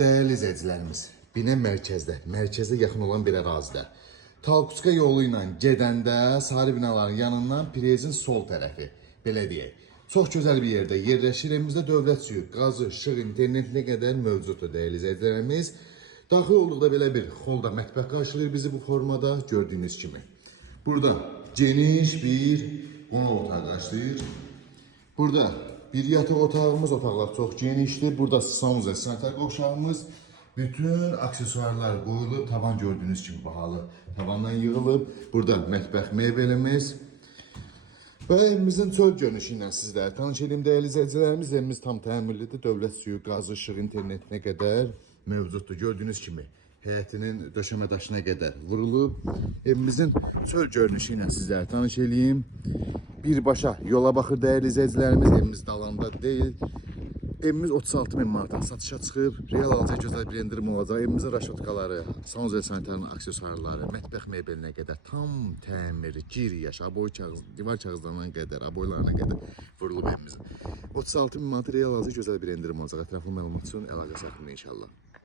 Değerli izləyicilərimiz, Binə mərkəzdə yaxın olan bir ərazidə. Talkuska yolu ilə gedəndə sarı binaların yanından Pirezin sol tərəfi, belə deyək. Çox gözəl bir yerdə yerləşir. Evimizdə dövlət suyu, qazı, işıq, internetinə qədər mövcuddur değerli izləyicilərimiz. Daxil olduqda belə bir xolda mətbəx qarşılayır bizi bu formada gördüyünüz kimi. Burada geniş bir qonaq otağı qarşılayır. Burada bir yataq otağımız, otaqlar çox genişdir. Burada sanuza, sanitar qovşağımız, bütün aksesuarlar qoyulub, tavan gördüyünüz kimi bahalı tavandan yığılıb. Burada mətbəx mebelimiz və evimizin çöl görünüşü ilə sizlərə tanış edeyim değerli izləyicilərimiz. Evimiz tam təmirlidir. Dövlət suyu, qazı, işıq, internetinə qədər mövcuddur. Gördüyünüz kimi həyətinin döşəmə daşına qədər vurulub. Evimizin çöl görünüşü ilə sizlərə tanış edeyim. Birbaşa yola baxır değerli izləyicilərimiz. Evimiz dalanda deyil. Evimiz 36.000 manatdan satışa çıxıb. Real alıcıya gözəl bir endirim olacaq. Evimizin raşotkaları, sanuzel sanitarın aksesuarları, mətbəx mebelinə qədər tam təmiri, giriyaş, aboy kağız, divar kağızlarına qədər, aboylarına qədər vurulub evimizin. 36.000 manat real alıcıya gözəl bir endirim olacaq. Ətraflı məlumat üçün əlaqə saxlayın inşallah.